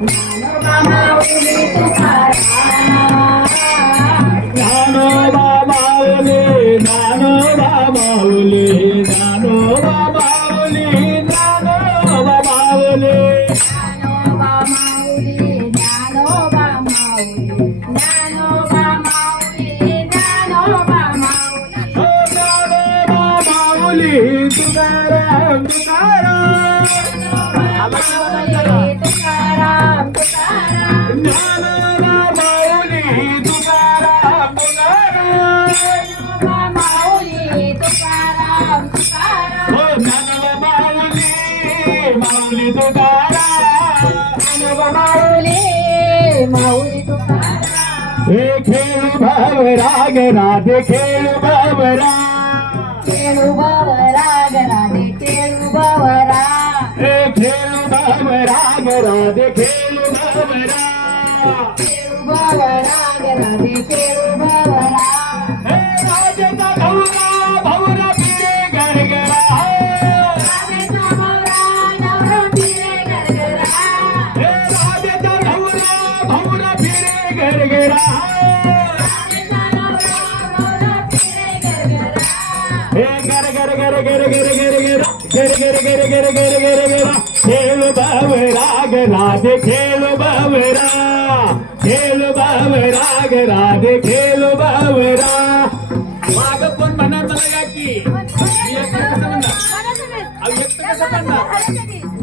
ज्ञानोबा माऊली तुकाराम. ज्ञानोबा माऊली, ज्ञानोबा माऊली, ज्ञानोबा माऊली, ज्ञानोबा माऊली. ज्ञानोबा माऊली, ज्ञानोबा माऊली, ज्ञानोबा माऊली, ज्ञानोबा माऊली. हो ज्ञानोबा माऊली तुकाराम तुकाराम. माऊली तुकाराम तुकाराम. ज्ञानोबा माऊली तुकाराम तुकाराम. ज्ञानोबा माऊली तुकाराम तुकाराम. हो ज्ञानोबा माऊली, माऊली तुकाराम. ज्ञानोबा माऊली, माऊली तुकाराम. हे खेळू भावराग राधे खेळू भावरा. खेळू भवराग राधे खेळू भवरा. हे खेळू भावराग राधे खेळू भावरा. खेळू भवराग राधे खेळू भवरा. हे राजेचा भौरा भौरा फिरे गरगरा. राधेचा भवरा नवरा फिरे गरगरा. हे राजेचा भौरा भौरा फिरे गरगरा. राधेचा नवरा नवरा फिरे गरगरा. हे गर गर गर गर गर गर गर गर गर गर गर गर गर गर. खेळू भावराग राधे खेळू भावरा. खेळू भावराग राधे खेळू भावरा. माग कोण म्हणणार मला या की मी एकटं कसं म्हणणार? अहो, एकटं कसं म्हणणार?